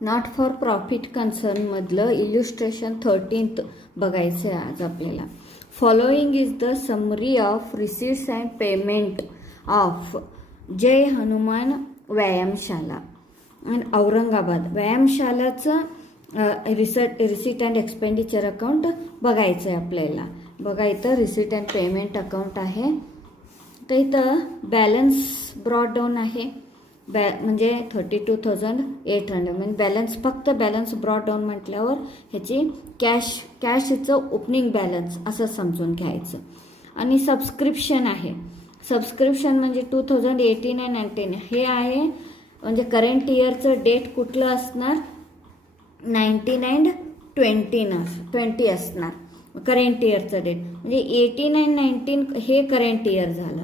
Not for profit कन्सर्नमधलं illustration 13th बघायचं आहे आज आपल्याला. Following is the summary of receipts and payment of Jai Hanuman Vyayamshala आणि औरंगाबाद. व्यायामशालाचं रिसीट अँड एक्सपेंडिचर अकाउंट बघायचं आहे आपल्याला. बघा इथं रिसीट अँड पेमेंट अकाउंट आहे. तर इथं बॅलन्स ब्रॉड डाऊन आहे म्हणजे 32,800 म्हणजे बॅलन्स, फक्त बॅलन्स ब्रॉड डाऊन म्हटल्यावर ह्याची कॅशचं ओपनिंग बॅलन्स असं समजून घ्यायचं. आणि सबस्क्रिप्शन आहे. सबस्क्रिप्शन म्हणजे 2018 आणि 19 हे आहे. म्हणजे करंट इयरचं डेट कुठलं असणार, 19 अँड 20 असणार करंट इयरचं डेट. म्हणजे 18 अँड 19 हे करंट इयर झालं,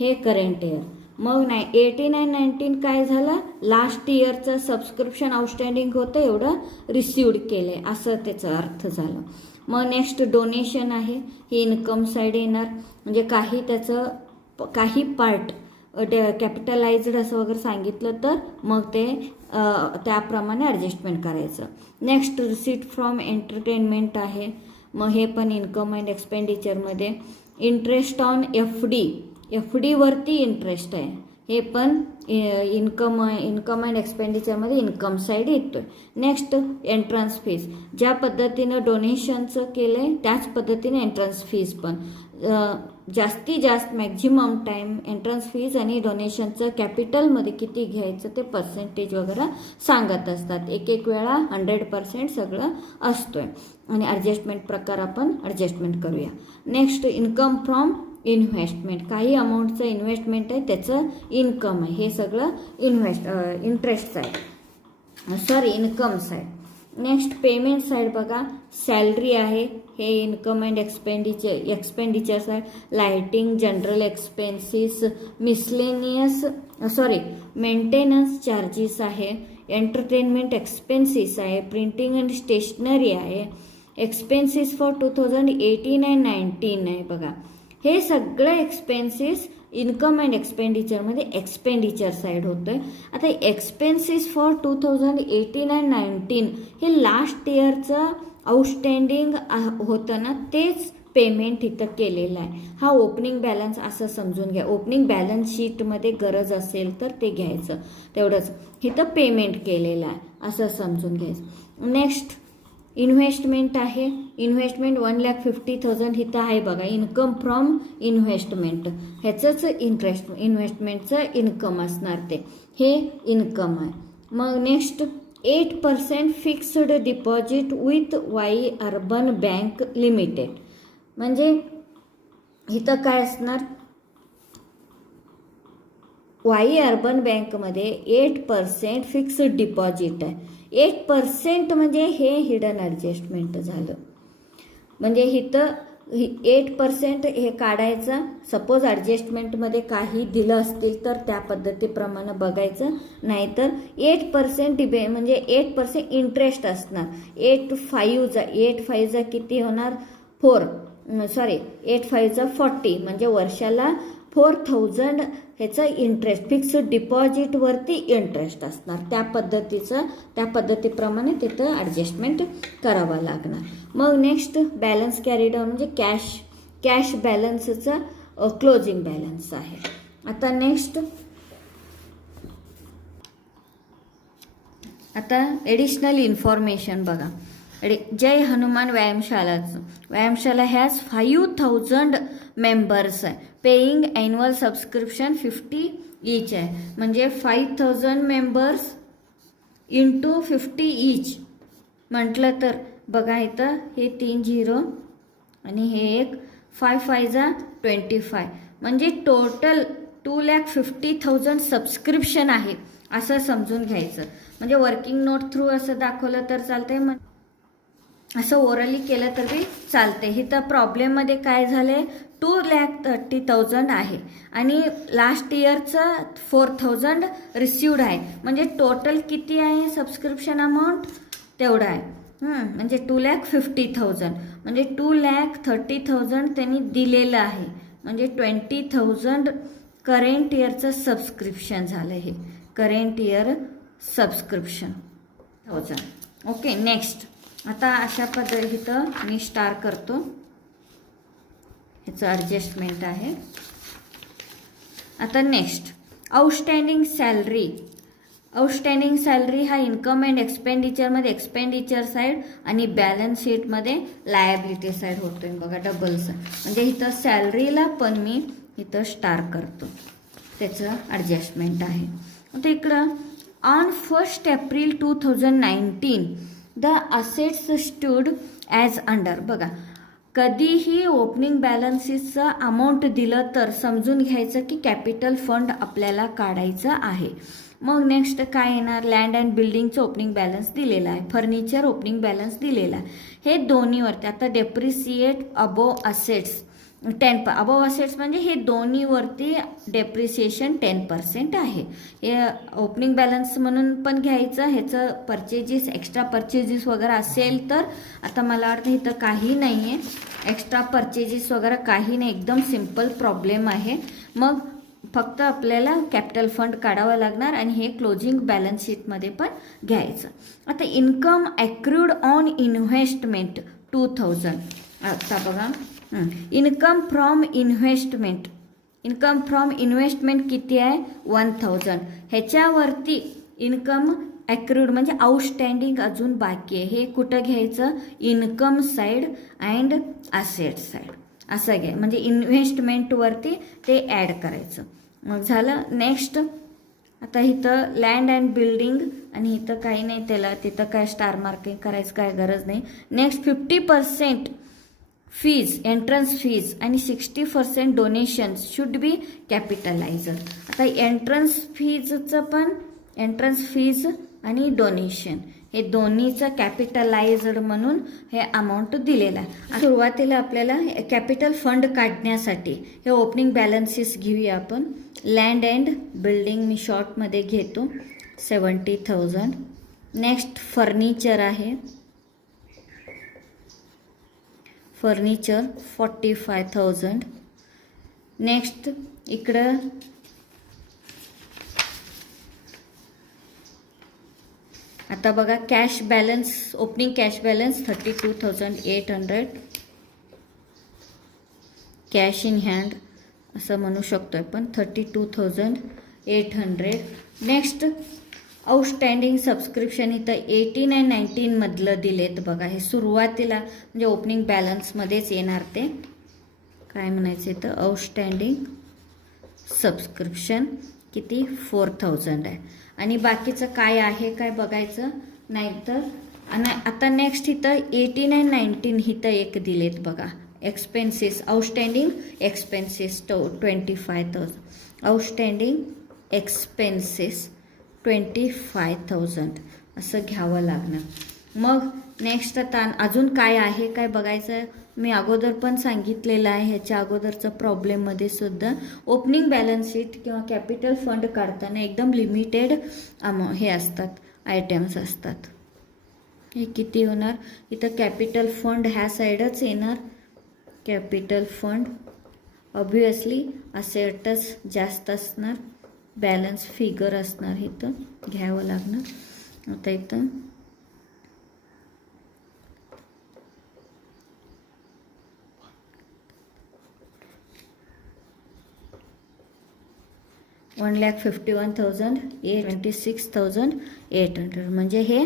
हे करंट इयर. मग 18 अँड 19 काय झालं, लास्ट इयरचं सबस्क्रिप्शन आउटस्टँडिंग होतं एवढं रिसिव्ड केलंय असं त्याचा अर्थ झालं. मग नेक्स्ट डोनेशन आहे. ही इन्कम साईड येणार. म्हणजे काही त्याचं काही पार्ट कॅपिटलाइज्ड असं वगैरे सांगितलं तर मग ते त्याप्रमाणे ॲडजस्टमेंट करायचं. नेक्स्ट रिसीट फ्रॉम एंटरटेनमेंट आहे. मग हे पण इन्कम अँड एक्सपेंडिचरमध्ये. इंटरेस्ट ऑन एफ डीवरती इंटरेस्ट आहे. हे पण इन्कम अँड एक्सपेंडिचरमध्ये इन्कम साईड येतो आहे. Next entrance fees. ज्या पद्धतीनं डोनेशनचं केलं आहे त्याच पद्धतीने एंट्रन्स फीज पण. जास्तीत जास्त मॅक्झिमम टाईम एंट्रन्स फीज आणि डोनेशनचं कॅपिटलमध्ये किती घ्यायचं ते पर्सेंटेज वगैरे सांगत असतात. एक वेळा 100% सगळं असतो आहे. आणि ॲडजस्टमेंट प्रकार आपण ॲडजस्टमेंट करूया. Next income from investment. काही अमाऊंटचं इन्व्हेस्टमेंट आहे त्याचं इन्कम आहे. हे सगळं interest side income side. Next payment side बघा. सॅलरी आहे. हे income and expenditure side. Lighting, general expenses, miscellaneous maintenance charges आहे. एंटरटेनमेंट एक्सपेन्सेस आहे. प्रिंटिंग अँड स्टेशनरी आहे. एक्सपेन्सेस फॉर 2018 अँड 19 आहे बघा. हे सगळं एक्सपेन्सेस इन्कम अँड एक्सपेंडिचरमध्ये एक्सपेंडिचर साईड होतोय. आता एक्सपेन्सेस फॉर 2018 अँड 19 हे लास्ट इयरचं आउटस्टँडिंग होतं ना, तेच पेमेंट इथं केलेलं आहे. हा ओपनिंग बॅलन्स असं समजून घ्या. ओपनिंग बॅलन्स शीटमध्ये गरज असेल तर ते घ्यायचं, तेवढंच. इथं पेमेंट केलेलं आहे असं समजून घ्यायचं. नेक्स्ट इन्व्हेस्टमेंट आहे. इन्व्हेस्टमेंट 1,50,000 इथं आहे बघा. इन्कम फ्रॉम इन्व्हेस्टमेंट ह्याचंच इन्व्हेस्टमेंटचं इन्कम असणार ते. हे इन्कम आहे. मग next 8% fixed deposit with Y Urban Bank Limited. म्हणजे इथं काय असणार, वाई अर्बन बँकमध्ये 8% फिक्स्ड डिपॉझिट आहे. 8% म्हणजे हे हिडन ॲडजस्टमेंट झालं. म्हणजे इथं 8% हे काढायचं. सपोज ॲडजस्टमेंटमध्ये काही दिलं असतील तर त्या पद्धतीप्रमाणे बघायचं. नाहीतर 8% म्हणजे 8% इंटरेस्ट असणार. 8 किती होणार, 8 5 40 म्हणजे वर्षाला 4,000 ह्याचं इंटरेस्ट फिक्स्ड डिपॉझिटवरती इंटरेस्ट असणार. त्या पद्धतीप्रमाणे तिथं ॲडजस्टमेंट करावं लागणार. मग नेक्स्ट बॅलन्स कॅरी डाऊन म्हणजे कॅश बॅलन्सचं क्लोजिंग बॅलन्स आहे. आता नेक्स्ट एडिशनल इन्फॉर्मेशन बघा. जय हनुमान व्यायामशाला हॅज 5,000 मेंबर्स आहे. पेईंग ॲन्युअल सबस्क्रिप्शन 50 ईच आहे. म्हणजे 5,000 मेंबर्स इंटू 50 ईच म्हटलं तर बघा इथं हे 3 0 आणि हे एक 5 5 25 म्हणजे टोटल 2,50,000 सबस्क्रिप्शन आहे असं समजून घ्यायचं. म्हणजे वर्किंग नोट थ्रू असं दाखवलं तर चालतंय, असं ओरली केलं तरी चालते. इथं प्रॉब्लेममध्ये काय झाले, 2,30,000 आहे आणि लास्ट इयरचं 4,000 रिसिव्ड आहे. म्हणजे टोटल किती आहे सबस्क्रिप्शन अमाऊंट तेवढा आहे. म्हणजे 2,50,000 म्हणजे 2,30,000 त्यांनी दिलेलं आहे. म्हणजे 20,000 करंट इयरचं सबस्क्रिप्शन झालं. हे current year subscription 1000. Okay, next. आता अशा पद्धतीनं मी स्टार करतो. ह्याचं ॲडजस्टमेंट आहे. आता next outstanding salary. Outstanding salary हा इन्कम अँड एक्सपेंडिचरमध्ये एक्सपेंडिचर साईड आणि बॅलन्स शीटमध्ये लायबिलिटी साईड होतोय बघा, डबल्स. म्हणजे इथं सॅलरीला पण मी इथं स्टार करतो, त्याचं ॲडजस्टमेंट आहे. आता इकडं on 1 April 2019 the assets stood as under. बघा, कधीही ओपनिंग बॅलन्सीचं अमाऊंट दिलं तर समजून घ्यायचं की कॅपिटल फंड आपल्याला काढायचं आहे. मग नेक्स्ट काय येणार, लँड अँड बिल्डिंगचं ओपनिंग बॅलन्स दिलेला आहे, फर्निचर ओपनिंग बॅलन्स दिलेला आहे. हे दोन्हीवरती आता depreciate above assets 10 above assets म्हणजे हे दोन्हीवरती डेप्रिसिएशन 10% आहे. हे ओपनिंग बॅलन्स म्हणून पण घ्यायचं. ह्याचं परचेजेस एक्स्ट्रा परचेजेस वगैरे असेल तर, आता मला वाटतं इथं काही नाही आहे एक्स्ट्रा परचेजेस वगैरे, काही नाही, एकदम सिम्पल प्रॉब्लेम आहे. मग फक्त आपल्याला कॅपिटल फंड काढावं लागणार आणि हे क्लोजिंग बॅलन्स शीटमध्ये पण घ्यायचं. आता इन्कम ॲक्रूड ऑन इन्व्हेस्टमेंट 2000. आता बघा, income from investment. Income from investment किती आहे, 1000. ह्याच्यावरती इन्कम ॲक्रूड म्हणजे आउटस्टँडिंग अजून बाकी आहे. हे कुठं घ्यायचं, income side and asset side असं घ्या. म्हणजे इन्व्हेस्टमेंटवरती ते ॲड करायचं. मग झालं. नेक्स्ट आता इथं लँड अँड बिल्डिंग आणि इथं काही नाही, त्याला तिथं काय स्टार मार्किंग करायचं काय गरज नाही. नेक्स्ट 50% फीज, एंट्रन्स फीज आणि 60% डोनेशन्स शुड बी कॅपिटलायझर. आता एंट्रन्स फीजचं पण, एंट्रन्स फीज आणि डोनेशन हे दोन्हीचं कॅपिटलायझड म्हणून हे अमाऊंट दिलेलं आहे. सुरुवातीला आपल्याला कॅपिटल फंड काढण्यासाठी हे ओपनिंग बॅलन्सेस घेऊया आपण. लँड अँड बिल्डिंग मी शॉर्टमध्ये घेतो 70,000. नेक्स्ट फर्निचर आहे, फर्निचर 45,000. नेक्स्ट इकडं आता बघा cash balance, opening cash balance 32,800. Cash in hand असं म्हणू शकतो आपण, 32,800. नेक्स्ट आउटस्टँडिंग सबस्क्रिप्शन इथं 18 आणि 19 मधलं दिलेत बघा. हे सुरुवातीला म्हणजे ओपनिंग बॅलन्समध्येच येणार. ते काय म्हणायचं इथं, आउटस्टँडिंग सबस्क्रिप्शन किती 4,000 आहे. आणि बाकीचं काय आहे काय बघायचं नाही तर. आणि आता नेक्स्ट इथं 18 आणि 19 इथं एक दिलेत बघा, expenses, outstanding expenses 25,000. Outstanding expenses 25,000 असं घ्यावं लागणार. मग नेक्स्ट आता अजून काय आहे काय बघायचं. मी अगोदर पण सांगितलेलं आहे, ह्याच्या अगोदरचं प्रॉब्लेममध्ये सुद्धा ओपनिंग बॅलन्स शीट किंवा कॅपिटल फंड काढताना एकदम लिमिटेड हे असतात, आयटम्स असतात. हे किती होणार, इथं कॅपिटल फंड ह्या साईडच येणार. कॅपिटल फंड ऑब्वियसली असेटच जास्त असणार, बॅलन्स फिगर असणार, इथं घ्यावं लागणार. आता इथं 1,51,000, 26,800 म्हणजे हे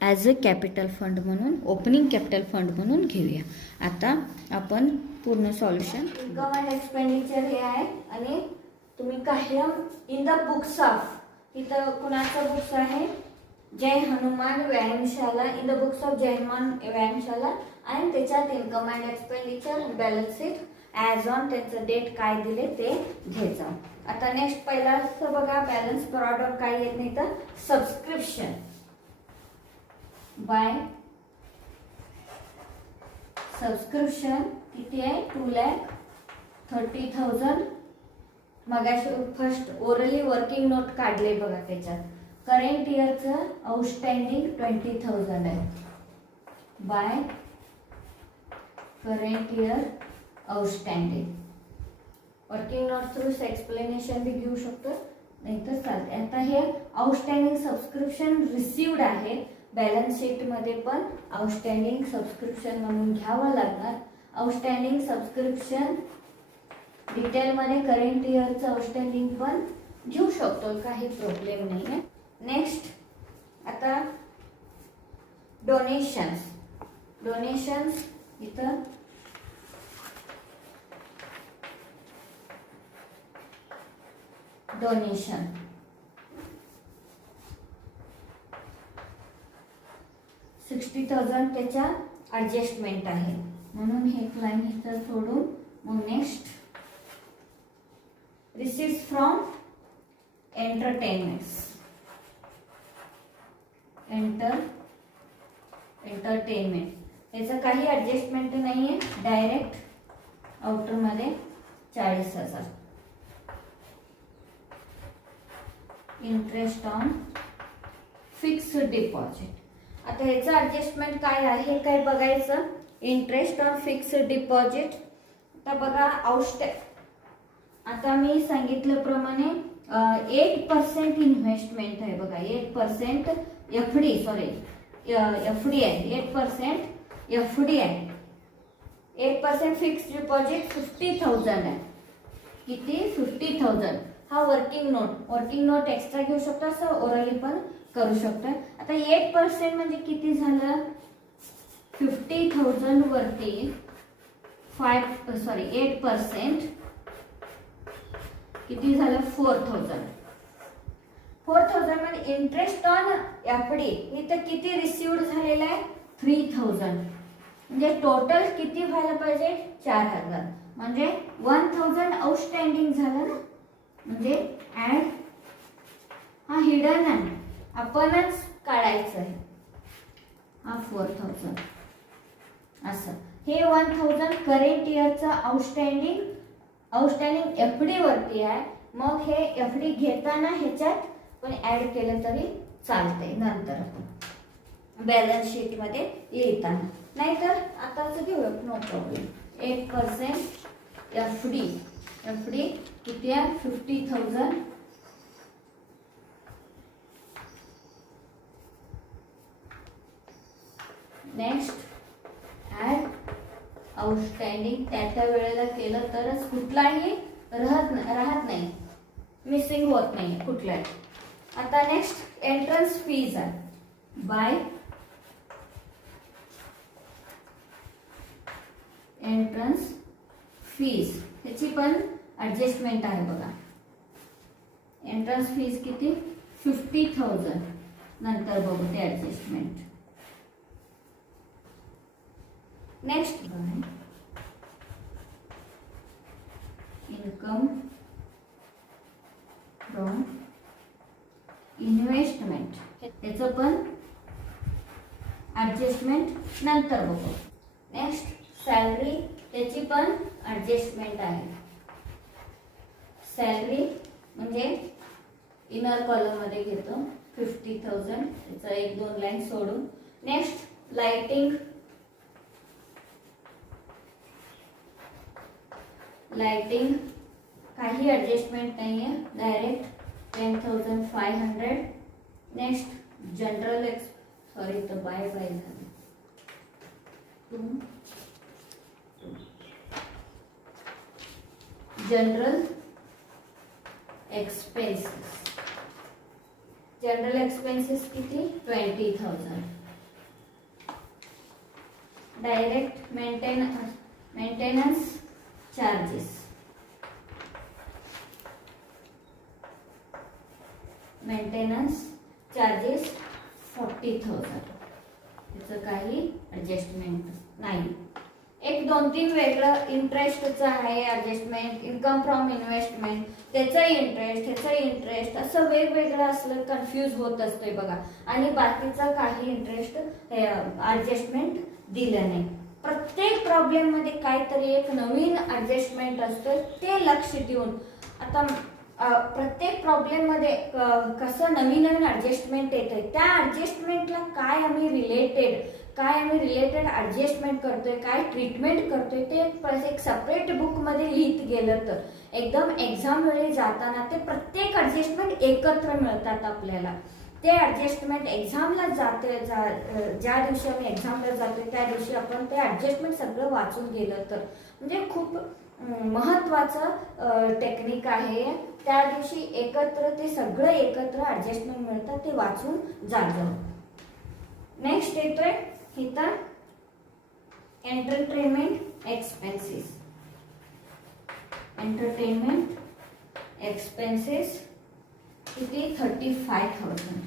ॲज अ कॅपिटल फंड म्हणून, ओपनिंग कॅपिटल फंड म्हणून घेऊया. आता आपण पूर्ण सॉल्युशन, इन्कम अँड एक्सपेंडिचर हे आहे. आणि तुम्ही कायम इन द बुक्स ऑफ, इथं कुणाचं बुक्स आहे, जय हनुमान व्यायामशाला, in the books of Jai Hanuman Vyayamshala. आणि त्याच्यात income and expenditure balance sheet as on त्यांचं डेट काय दिले ते घ्यायचं. आता नेक्स्ट पहिला बघा, बॅलन्स प्रॉडक्ट काय येत नाही तर सबस्क्रिप्शन बाय सबस्क्रिप्शन किती आहे, 2,30,000. मगाशी फर्स्ट ओरली वर्किंग नोट काढले बघा, त्याच्यात करंट इयरचं आउटस्टँडिंग 20,000 आहे by current year outstanding. Working note through explanation B घेऊ शकतो, नाही तर चालते. आता हे आउटस्टँडिंग सबस्क्रिप्शन रिसिव्ड आहे बॅलन्स शीटमध्ये पण आउटस्टँडिंग सबस्क्रिप्शन म्हणून घ्यावं लागणार. आउटस्टँडिंग सबस्क्रिप्शन डिटेलमध्ये करंट इयरचं आउटस्टँडिंग पण घेऊ शकतो, काही प्रॉब्लेम नाही आहे. नेक्स्ट आता डोनेशन्स. डोनेशन्स इथं डोनेशन 60,000 त्याच्या ॲडजस्टमेंट आहे म्हणून हे क्लाइम इथं सोडून मग next receipts from entertainments. Entertainment याचं काही ॲडजस्टमेंट नाही आहे, डायरेक्ट आउटरमध्ये 40,000. Interest on fixed deposit. आता ह्याचं ॲडजस्टमेंट काय आहे काय बघायचं. Interest on fixed deposit. आता बघा आता मी सांगितल्याप्रमाणे 8% इन्व्हेस्टमेंट आहे बघा. 8% FD FD आहे. 8% FD आहे. 8% फिक्स्ड डिपॉझिट 50,000 आहे. किती? 50,000. हा वर्किंग नोट एक्स्ट्रा घेऊ शकतो, असं ओरली पण करू शकतो. आता 8% म्हणजे किती झालं? 50,000 वरती 8% किती झालं? 4,000. 4,000 म्हणजे इंटरेस्ट ऑन FD इथं किती रिसिव्ड झालेलं आहे? 3,000. म्हणजे टोटल किती व्हायला पाहिजे? 4,000. म्हणजे 1,000 आउटस्टँडिंग झालं ना. म्हणजे ऍड हा हिडन आहे, आपणच काढायचं आहे. हा 4,000 असं. हे 1,000 करंट इयरचं आउटस्टँडिंग FD वरती आहे. मग हे FD घेताना ह्याच्यात पण ऍड केलं तरी चालतंय नंतर बॅलन्स शीट मध्ये येताना. नाहीतर आताच घेऊया, नो प्रॉब्लेम. 8% FD किती आहे? 50,000. Next add outstanding. त्या वेळेला केलं तरच कुठलाही राहत नाही, मिसिंग होत नाही कुठलाही. आता नेक्स्ट एंट्रन्स फीज आहे. बाय एंट्रन्स फीज त्याची पण ॲडजस्टमेंट आहे बघा. एंट्रन्स फीज किती? 50,000. नंतर बघू ते adjustment. Next income from investment. त्याचं पण ॲडजस्टमेंट नंतर बघू. Next salary. त्याची पण ॲडजस्टमेंट आहे. सॅलरी म्हणजे इनर कॉलम मध्ये घेतो 50,000. त्याचा 1-2 लाईन सोडून. Next lighting. काही ॲडजस्टमेंट नाही आहे, डायरेक्ट 10,500. नेक्स्ट जनरल तर बाय झालं. जनरल एक्सपेन्सेस किती? 20,000. Direct maintenance charges. Maintenance charges 40,000. त्याचं काही ॲडजस्टमेंट नाही. 1-2-3 वेगळं इंटरेस्टचं आहे ॲडजस्टमेंट. इन्कम फ्रॉम इन्व्हेस्टमेंट त्याचं इंटरेस्ट असं वेगवेगळं असलं कन्फ्यूज होत असतोय बघा. आणि बाकीचं काही इंटरेस्ट ॲडजस्टमेंट दिलं नाही. प्रत्येक प्रॉब्लेम मध्ये काहीतरी एक नवीन ॲडजस्टमेंट असतं, ते लक्ष देऊन. आता प्रत्येक प्रॉब्लेम मध्ये कसं नवीन ॲडजस्टमेंट येते, त्या ॲडजस्टमेंटला काय आम्ही रिलेटेड ॲडजस्टमेंट करतोय, काय ट्रीटमेंट करतोय, ते एक सेपरेट बुक मध्ये लिहित गेलं तर एकदम एक्झाम वेळी जाताना ते प्रत्येक ॲडजस्टमेंट एकत्र मिळतात आपल्याला. ते ऍडजस्टमेंट एक्झामला जाते ज्या दिवशी आम्ही एक्झामला जातो त्या दिवशी आपण ते ऍडजस्टमेंट सगळं वाचून गेलं तर म्हणजे खूप महत्वाचं टेक्निक आहे. त्या दिवशी एकत्र ते सगळं एकत्र ऍडजस्टमेंट मिळतं ते वाचून जातं. नेक्स्ट येतोय इथं एंटरटेनमेंट एक्सपेन्सेस. एंटरटेनमेंट एक्सपेन्सेस किती 35,000.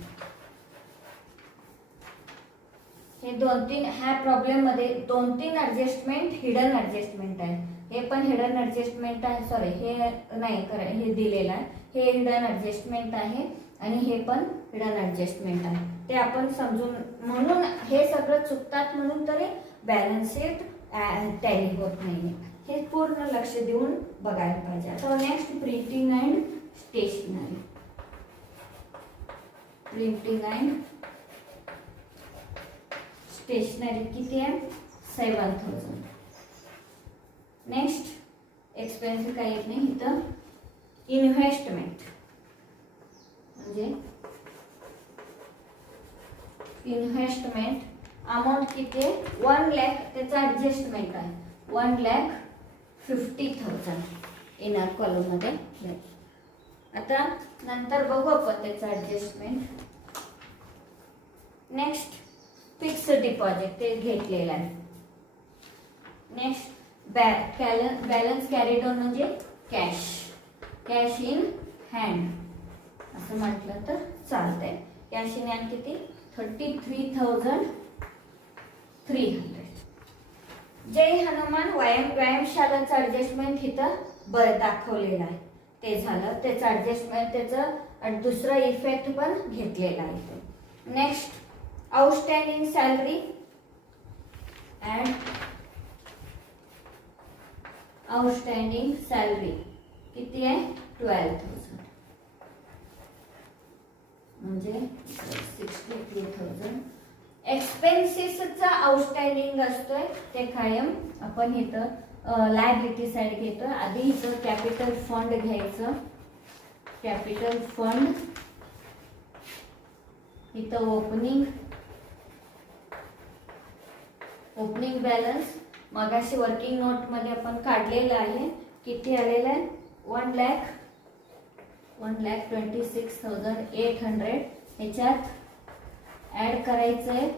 हे 2-3 ह्या प्रॉब्लेम मध्ये 2-3 ऍडजस्टमेंट हिडन ऍडजस्टमेंट आहे. हे पण हिडन ऍडजस्टमेंट आहे, सॉरी हे नाही हे दिलेलं आहे, हे हिडन ऍडजस्टमेंट आहे आणि हे पण हिडन ऍडजस्टमेंट आहे. ते आपण समजून म्हणून हे सगळं चुकतात म्हणून तरी बॅलन्स शीट टॅली होत नाही. हे पूर्ण लक्ष देऊन बघायला पाहिजे. तर next printing and stationery. Printing and stationery किती आहे 7,000. नेक्स्ट एक्सपेन्सिव्ह काही येत नाही इथं. इन्व्हेस्टमेंट म्हणजे इन्व्हेस्टमेंट अमाऊंट किती आहे 1 लाख. त्याचा ऍडजस्टमेंट आहे 1,50,000 इनर कॉलम मध्ये. आता नंतर बघू आपण त्याचं ऍडजस्टमेंट. नेक्स्ट फिक्स डिपॉझिट ते घेतलेलं आहे. नेक्स्ट बॅलन्स कॅरीड ऑन म्हणजे कॅश इन हँड असं म्हटलं तर चालतंय. कॅश इन हँड किती 33,300. जय हनुमान व्यायामशालाचं ऍडजस्टमेंट इथं दाखवलेलं आहे. ते झालं त्याचं ऍडजस्टमेंट, त्याचं दुसरा इफेक्ट पण घेतलेला आहे. Next outstanding salary and outstanding salary किती आहे 12,000 म्हणजे 63,000. एक्सपेन्सेसचा आउटस्टँडिंग असतोय ते कायम आपण इथं लायबिलिटी साइड घेतो. आधी इथं कॅपिटल फंड घ्यायचं. कॅपिटल फंड इथं ओपनिंग बॅलन्स मगाशी वर्किंग नोट मध्ये आपण काढलेलं आहे. किती आलेलं आहे 1,26,800. ह्याच्यात ऍड करायचंय.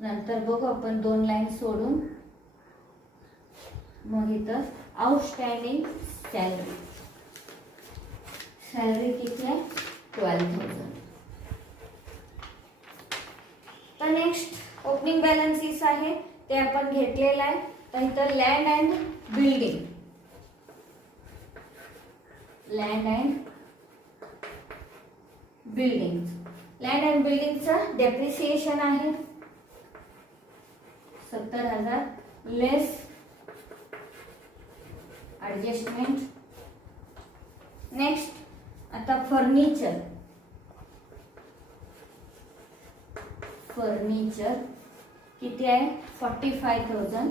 नंतर बघू आपण 2 लाईन सोडून. मग इथं आउटस्टँडिंग सॅलरी किती आहे 12,000. तर नेक्स्ट ओपनिंग बॅलन्सेस आहे ते आपण घेतलेलं आहे. तर इथं लँड अँड बिल्डिंग बिल्डिंगचं डेप्रिसिएशन आहे 70,000 लेस ऍडजस्टमेंट. नेक्स्ट आता फर्निचर किती आहे 45,000.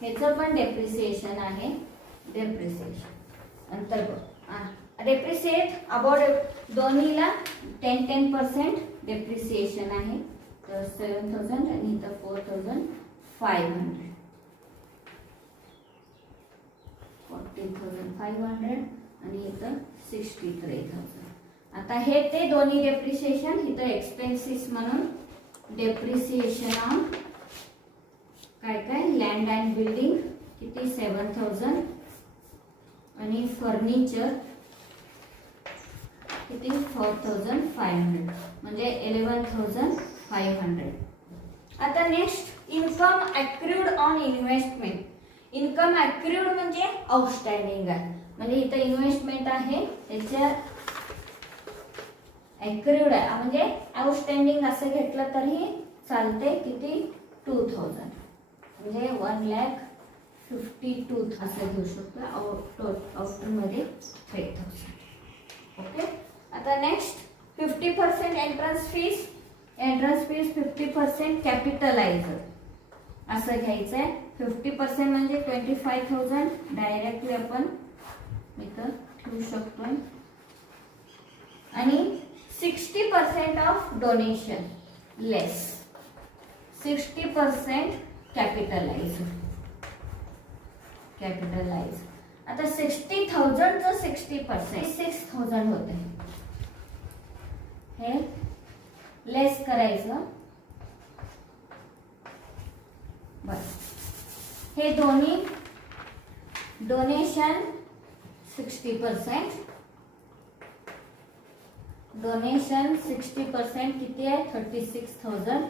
ह्याचं पण डेप्रिसिएशन आहे. नंतर डेप्रिसिएट अबाउट दोन्हीला 10% डेप्रिसिएशन आहे. तर 7,000 आणि इथं 4,500 14,500 आणि इथं 63,000. आता हे ते दोन्ही डेप्रिसिएशन इथं एक्सपेन्सेस म्हणून डेप्रिसिएशन ऑन काय लँड अँड बिल्डिंग किती 7,000 आणि फर्निचर किती 4,500 म्हणजे 11,500. आता next income accrued on investment. Income accrued म्हणजे आउटस्टँडिंग आहे. म्हणजे इथं इन्व्हेस्टमेंट आहे त्याच्या अक्रूड आहे म्हणजे आउटस्टँडिंग असं घेतलं तरी चालते. किती 2,000 म्हणजे 1,52,000 असं घेऊ शकतो. आउटर मध्ये 3,000. ओके. आता नेक्स्ट 50% एंट्रन्स फीस 50% कॅपिटलाइजर असं घ्यायचंय. 50% म्हणजे 25,000 डायरेक्टली आपण इथं ठेवू शकतो. आणि donation less. 60% capitalize. आता 60,000 चं 60% 6,000 होते. हे लेस करायचं. बस हे दोन्ही डोनेशन 60%, डोनेशन 60% किती आहे 36,000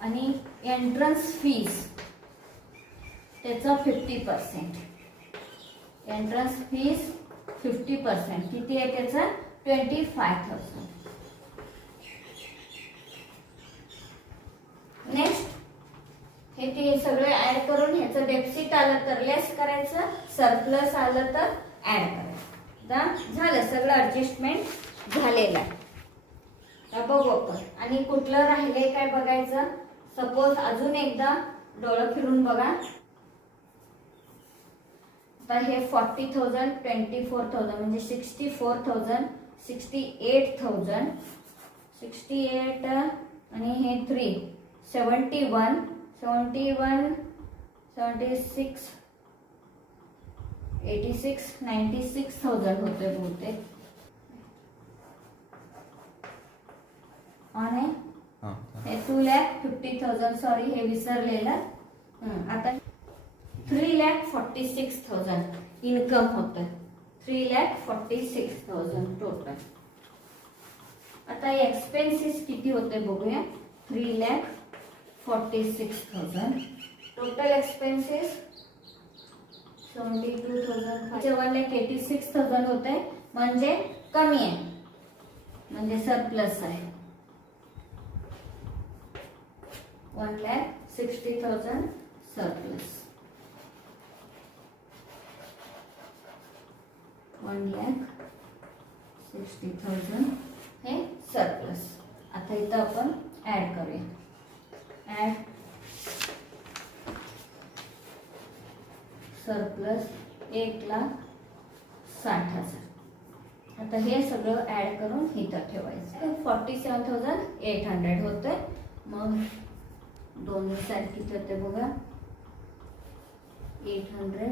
आणि एंट्रन्स फीस त्याचं 50%. एंट्रन्स फीस 50% किती आहे त्याचं 25,000. नेक्स्ट हे ते सगळे ऍड करून ह्याचं डेफिसिट आलं तर लेस करायचं, सरप्लस आलं तर ऍड करायचं. झालं सगळं ऍडजस्टमेंट झालेलं आहे. बघू आपण आणि कुठलं राहिलंय काय बघायचं. सपोज अजून एकदा डोळं फिरून बघा. तर हे 40,000 24,000 म्हणजे 64,000 68,000 68 आणि हे 3 71 76 86 96,000 होते बहुतेक. आणि हे 2,50,000 सॉरी हे विसरलेलं. आता 3,46,000 इन्कम होतं. 3,46,000 टोटल. आता एक्सपेन्सेस किती होते बघूया. 3,46,000 टोटल एक्सपेन्सेस 72,000 1,86,000 होते म्हणजे कमी आहे म्हणजे सरप्लस आहे. 1,60,000 सरप्लस. 1,60,000 हे सरप्लस. आता इथं आपण ऍड करूया. Add surplus 1,60,000. आता हे सगळं ऍड करून इथं ठेवायचं. 47,800 होते. मग दोन्ही साईड किती होते बघा 800.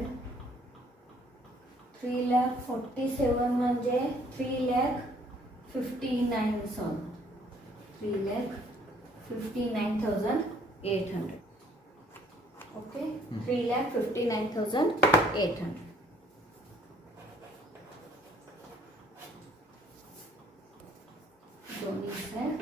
3,47,000 म्हणजे 3,59,000 3,59,800. ओके 3,59,800. दोन्ही साईड